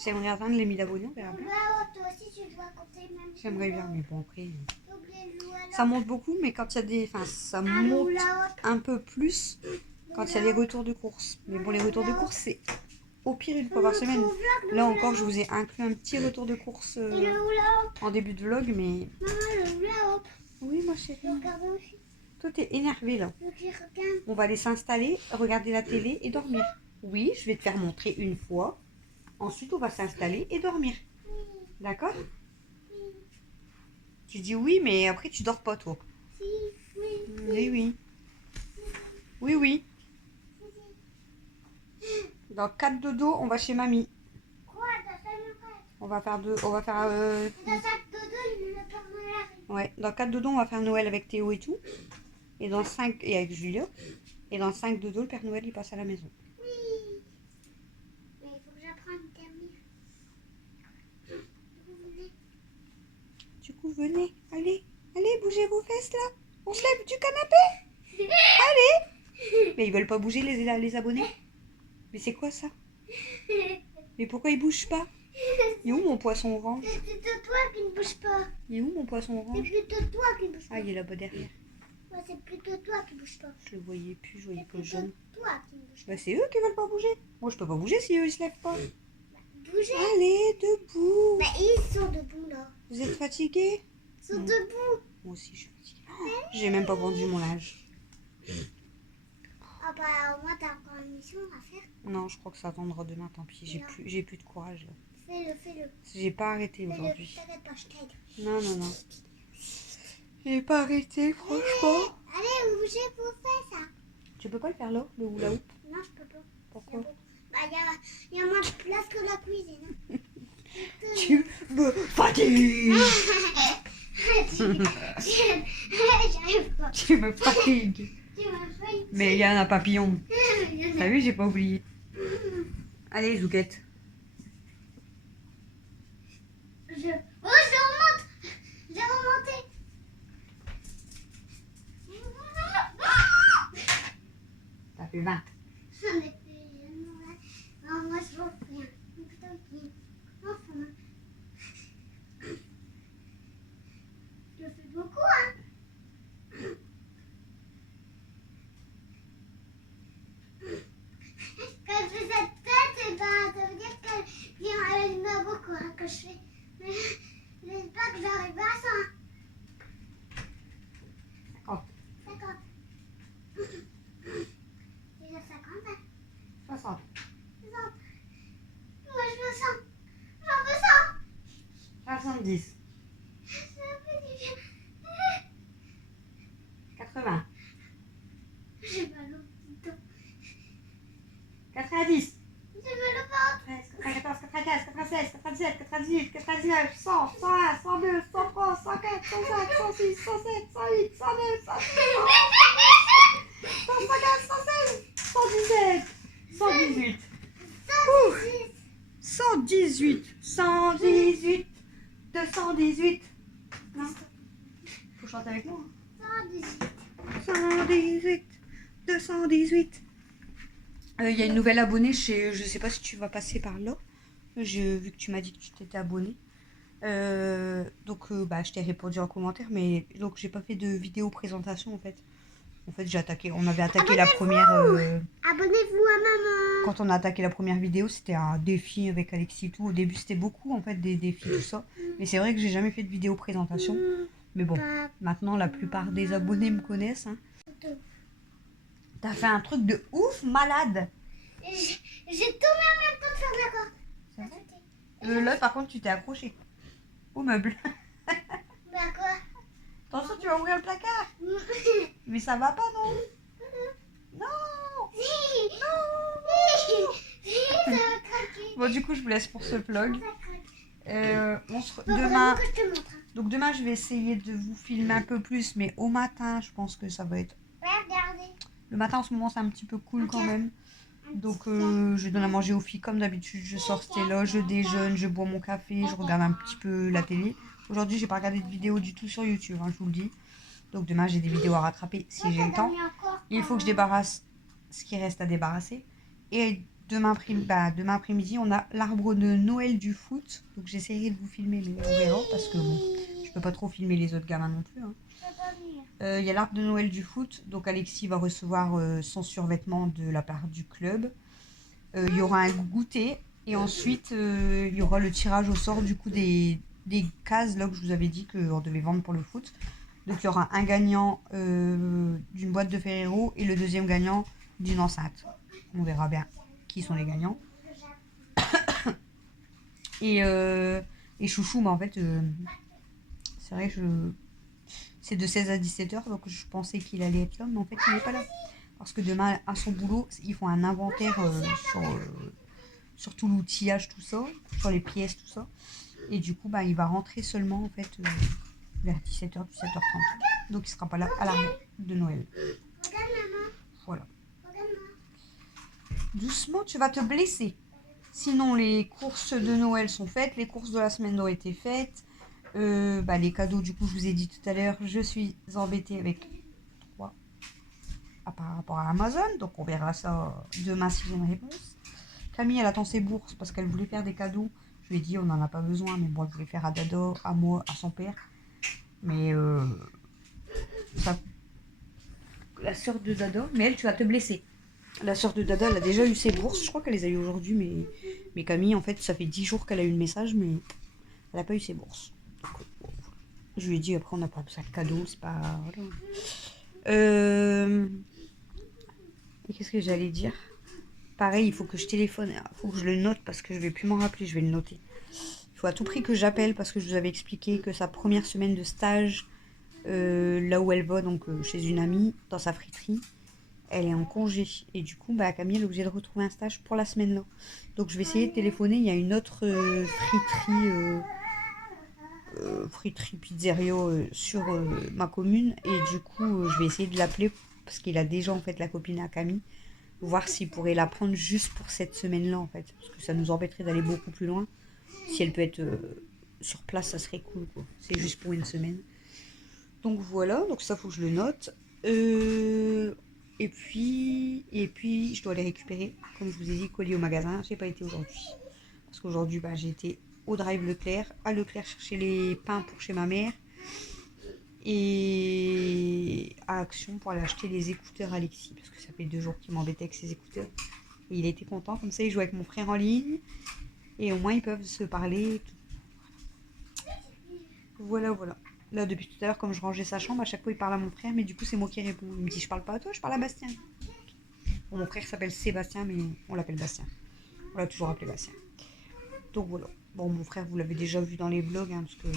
j'aimerais atteindre les 1000 abonnés, on verra bien. Loula, toi aussi tu dois compter même. J'aimerais bien, mais bon après, Oublie Loula. ça monte beaucoup, mais quand il y a des, enfin ça Ah, monte Loula, un peu plus quand il y a les retours de course. Mais bon, les retours de course c'est au pire une fois par semaine. Là encore, je vous ai inclus un petit retour de course Et le Loula, en début de vlog, mais maman, le Loula, oui, moi chérie, je regarde aussi. toi t'es énervé là. Je regarde. On va aller s'installer, regarder la télé et dormir. Oui, je vais te faire montrer une fois. Ensuite, on va s'installer et dormir. D'accord? Tu dis oui, mais après tu dors pas toi. Si, oui. Oui, oui. Oui, oui. Dans 4 dodo, on va chez mamie. Quoi, t'as fait le rêve? On va faire Dans sac dodo, le Père Noël arrive. ouais, dans 4 dodo, on va faire Noël avec Théo et tout. Et dans 5 et avec Julia. Et dans 5 dodo, le Père Noël il passe à la maison. Oui. Mais il faut que j'apprenne à dormir. Vous venez. Du coup, venez, allez, bougez vos fesses là. On se lève du canapé. Allez. Mais ils veulent pas bouger les abonnés. Mais c'est quoi ça? Mais pourquoi ils bougent pas? Il est où mon poisson orange? C'est plutôt toi qui ne bouge pas. Il est où mon poisson C'est orange? plutôt toi qui ne bouge pas. Ah, il est là-bas derrière. Ouais, c'est plutôt toi qui ne bouge pas. Je le voyais plus, je voyais C'est que le plutôt jaune. toi qui ne bouge pas. Bah, c'est eux qui veulent pas bouger. Moi, je peux pas bouger si eux ils se lèvent pas. Bougez. Allez, debout. Bah, ils sont debout là. Vous êtes fatigués? Ils sont Mm. debout. Moi aussi, je suis fatiguée. Oh, j'ai même pas vendu mon linge. Ah bah, au moins t'as encore une mission à faire. Non, je crois que ça attendra demain, tant pis. J'ai plus de courage là. Fais-le. J'ai pas arrêté Fais-le. aujourd'hui. T'inquiète pas, je t'aide. Non, non, non. J'ai pas arrêté, franchement. Allez, bougez vos fesses. Ça. Tu peux pas le faire là, le hula hoop? Non, je peux pas. Pourquoi? Bah, il y a moins de place que la cuisine. Tu me fatigues. J'arrive pas. Tu me fatigues. Tu m'as fait. Mais il y a un papillon. T'as vu, j'ai pas oublié. Allez, Zouquette. Oh, je remonte. J'ai remonté. T'as fait 20. J'en ai fait. Non, moi je vois rien. Putain, qui. Enfin. Je fais beaucoup, hein. Quand je fais cette tête, eh ben, ça veut dire qu'elle vient, elle met beaucoup, hein, que je fais. Mais j'espère que j'arrive à ça. Hein. 50. 50. Déjà 50, hein. 60. 60. Moi, je veux 100. J'en veux 100. 70. Ça fait du bien. 80. J'ai mal au petit dos. 90. J'ai mal au ventre. 94, 95, 96, 97, 98, 99, 100, 101, 102, 103, 104, 105, 106, 107, 108, 109, 110, 150, 116, 117, 118. 118, 118, 218. Non. Faut chanter avec moi. 118, 218. Il y a une nouvelle abonnée chez. Je sais pas si tu vas passer par là. Vu que tu m'as dit que tu t'étais abonné. Donc, je t'ai répondu en commentaire. Mais donc, j'ai pas fait de vidéo présentation en fait. En fait, on avait attaqué la première. Abonnez-vous à maman. Quand on a attaqué la première vidéo, c'était un défi avec Alexis et tout. Au début, c'était beaucoup en fait des défis, tout ça. Mais c'est vrai que j'ai jamais fait de vidéo présentation. Mais bon, maintenant la plupart des abonnés me connaissent. Hein. T'as fait un truc de ouf, malade. J'ai tourné en même temps de faire d'accord. C'est vrai? Là, par contre, tu t'es accroché au meuble. Bah quoi? Attention, tu vas ouvrir le placard. Mais ça va pas, non? Non. Ça va craquer. Bon, du coup, je vous laisse pour ce vlog. Ça craque. On se... Faut Demain... vraiment que je te montre. Donc demain, je vais essayer de vous filmer un peu plus. Mais au matin, je pense que ça va être... Ouais, regardez. Le matin en ce moment c'est un petit peu cool quand même. Donc je donne à manger aux filles comme d'habitude. Je sors Stella, je déjeune, je bois mon café, je regarde un petit peu la télé. Aujourd'hui j'ai pas regardé de vidéo du tout sur YouTube, hein, je vous le dis. Donc demain j'ai des vidéos à rattraper si j'ai le temps. Il faut que je débarrasse ce qui reste à débarrasser. Et demain après-midi on a l'arbre de Noël du foot. Donc j'essaierai de vous filmer mais on verra parce que bon, je peux pas trop filmer les autres gamins non plus. Hein. Il y a l'arbre de Noël du foot, donc Alexis va recevoir son survêtement de la part du club. Il y aura un goûter et ensuite il y aura le tirage au sort du coup des cases là que je vous avais dit qu'on devait vendre pour le foot. Donc il y aura un gagnant d'une boîte de Ferrero et le deuxième gagnant d'une enceinte. On verra bien qui sont les gagnants. Et Chouchou, en fait, c'est vrai que c'est de 16 à 17h, donc je pensais qu'il allait être là, mais en fait il n'est pas là. Parce que demain, à son boulot, ils font un inventaire sur tout l'outillage, tout ça, sur les pièces, tout ça. Et du coup, il va rentrer seulement en fait vers 17h, 17h30. Donc il sera pas là à l'arbre de Noël. Voilà. Doucement, tu vas te blesser. Sinon, les courses de Noël sont faites, les courses de la semaine ont été faites. Les cadeaux, du coup, je vous ai dit tout à l'heure, je suis embêtée avec 3 par rapport à Amazon. Donc, on verra ça demain si j'ai une réponse. Camille, elle attend ses bourses parce qu'elle voulait faire des cadeaux. Je lui ai dit, on n'en a pas besoin, mais bon, elle voulait faire à Dada, à moi, à son père. Mais la sœur de Dada, mais elle, tu vas te blesser. La sœur de Dada, elle a déjà eu ses bourses. Je crois qu'elle les a eu aujourd'hui, mais Camille, en fait, ça fait 10 jours qu'elle a eu le message, mais elle n'a pas eu ses bourses. Donc, je lui ai dit, après, on n'a pas besoin de cadeaux, c'est pas... Voilà. Et qu'est-ce que j'allais dire? Pareil, il faut que je téléphone, il faut que je le note parce que je vais plus m'en rappeler, je vais le noter. Il faut à tout prix que j'appelle parce que je vous avais expliqué que sa première semaine de stage, là où elle va, donc chez une amie, dans sa friterie, elle est en congé. Et du coup, Camille elle est obligée de retrouver un stage pour la semaine là. Donc je vais essayer de téléphoner. Il y a une autre friterie pizzeria sur ma commune. Et du coup, je vais essayer de l'appeler parce qu'il a déjà en fait la copine à Camille. Voir s'il pourrait la prendre juste pour cette semaine-là en fait. Parce que ça nous embêterait d'aller beaucoup plus loin. Si elle peut être sur place, ça serait cool quoi. C'est juste pour une semaine. Donc voilà, donc ça faut que je le note. Et puis, je dois aller récupérer, comme je vous ai dit, colis au magasin. J'ai pas été aujourd'hui. Parce qu'aujourd'hui, j'ai été au Drive Leclerc, à Leclerc chercher les pains pour chez ma mère. Et à Action pour aller acheter les écouteurs à Alexis. Parce que ça fait 2 jours qu'il m'embêtait avec ses écouteurs. Et il était content, comme ça il joue avec mon frère en ligne. Et au moins ils peuvent se parler et tout. Voilà. Là, depuis tout à l'heure, comme je rangeais sa chambre, à chaque fois, il parle à mon frère, mais du coup, c'est moi qui réponds. Il me dit, je parle pas à toi, je parle à Bastien. Bon, mon frère s'appelle Sébastien, mais on l'appelle Bastien. On l'a toujours appelé Bastien. Donc voilà. Bon, mon frère, vous l'avez déjà vu dans les vlogs, parce que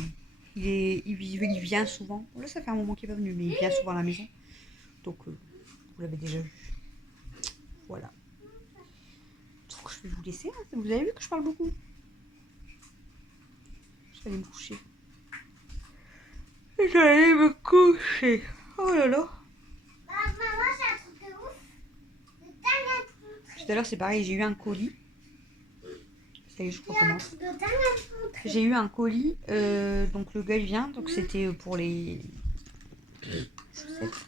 il vient souvent. Bon, là, ça fait un moment qu'il est pas venu, mais il vient souvent à la maison. Donc, vous l'avez déjà vu. Voilà. Donc, je vais vous laisser. Hein. Vous avez vu que je parle beaucoup. Je vais aller me coucher. J'allais me coucher. Oh là là. Maman, c'est un truc de ouf. Le dingue à te montrer. Tout à l'heure, c'est pareil, j'ai eu un colis. Ça y est, je Il y a un recommence. truc de dingue à te montrer. J'ai eu un colis. Donc, le gars, il vient. Donc, c'était pour les chaussettes.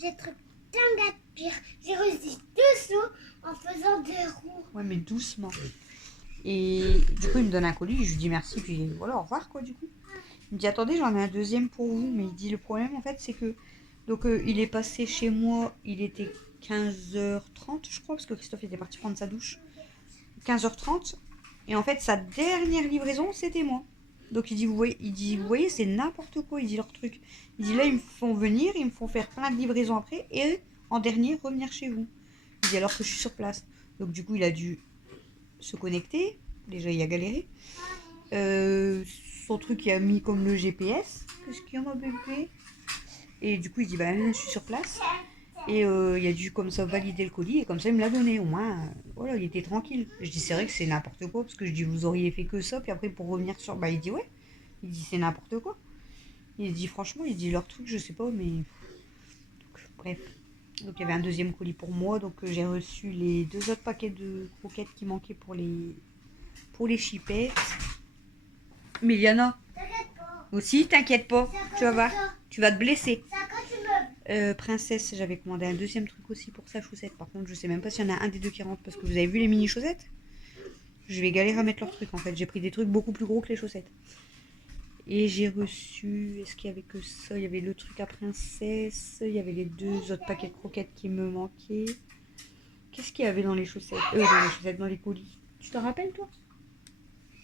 J'ai un truc dingue à te dire. J'ai reçu 2 sauts en faisant 2 roues. Ouais, mais doucement. Et du coup, il me donne un colis. Je lui dis merci. Puis voilà, au revoir, quoi, du coup. Il me dit attendez, j'en ai un deuxième pour vous, mais il dit le problème en fait c'est que donc il est passé chez moi, il était 15h30 je crois parce que Christophe était parti prendre sa douche. 15h30 et en fait sa dernière livraison c'était moi. Donc il dit vous voyez c'est n'importe quoi, il dit leur truc. Il dit là ils me font venir, ils me font faire plein de livraisons après et en dernier revenir chez vous. Il dit alors que je suis sur place. Donc du coup il a dû se connecter, déjà il a galéré. Son truc il a mis comme le GPS. Qu'est-ce qu'il y en a bébé? Et du coup il dit je suis sur place. Et il a dû comme ça valider le colis et comme ça il me l'a donné. Au moins voilà, il était tranquille. Je dis c'est vrai que c'est n'importe quoi parce que je dis vous auriez fait que ça puis après pour revenir sur il dit ouais. Il dit c'est n'importe quoi. Il dit franchement, il dit leur truc je sais pas mais donc, bref. Donc il y avait un deuxième colis pour moi, donc j'ai reçu les 2 autres paquets de croquettes qui manquaient pour les chipettes. Mais il y en a T'inquiète pas. aussi, t'inquiète pas, C'est à tu vas cause voir, de ça. tu vas te blesser. C'est à cause du meuble. Princesse, j'avais commandé un deuxième truc aussi pour sa chaussette. Par contre, je sais même pas s'il y en a un des deux qui rentre parce que vous avez vu les mini chaussettes. Je vais galérer à mettre leurs trucs en fait. J'ai pris des trucs beaucoup plus gros que les chaussettes. Et j'ai reçu, est-ce qu'il y avait que ça? Il y avait le truc à princesse, il y avait les 2 autres paquets de croquettes qui me manquaient. Qu'est-ce qu'il y avait dans les chaussettes? Dans les colis. Tu te rappelles toi?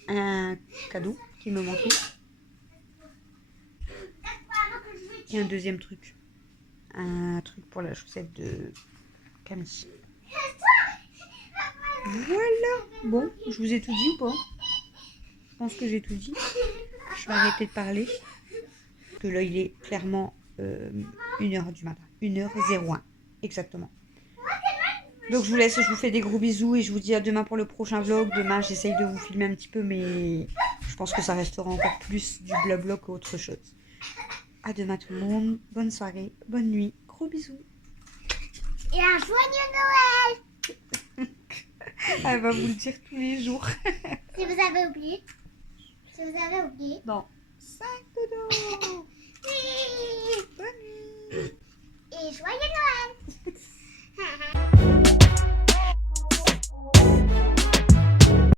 Un cadeau qui me manquait. Et un deuxième truc. Un truc pour la chaussette de Camille. Voilà. Bon, je vous ai tout dit ou pas? Je pense que j'ai tout dit. Je vais arrêter de parler. Parce que là, il est clairement 1h du matin. 1h01. Exactement. Donc, je vous laisse. Je vous fais des gros bisous. Et je vous dis à demain pour le prochain vlog. Demain, j'essaye de vous filmer un petit peu. Mais je pense que ça restera encore plus du blabla qu'autre chose. À demain tout le monde. Bonne soirée. Bonne nuit. Gros bisous. Et un joyeux Noël. Elle va vous le dire tous les jours. Si vous avez oublié. Si vous avez oublié. Dans 5 dodo. Oui. Bonne nuit. Et joyeux Noël.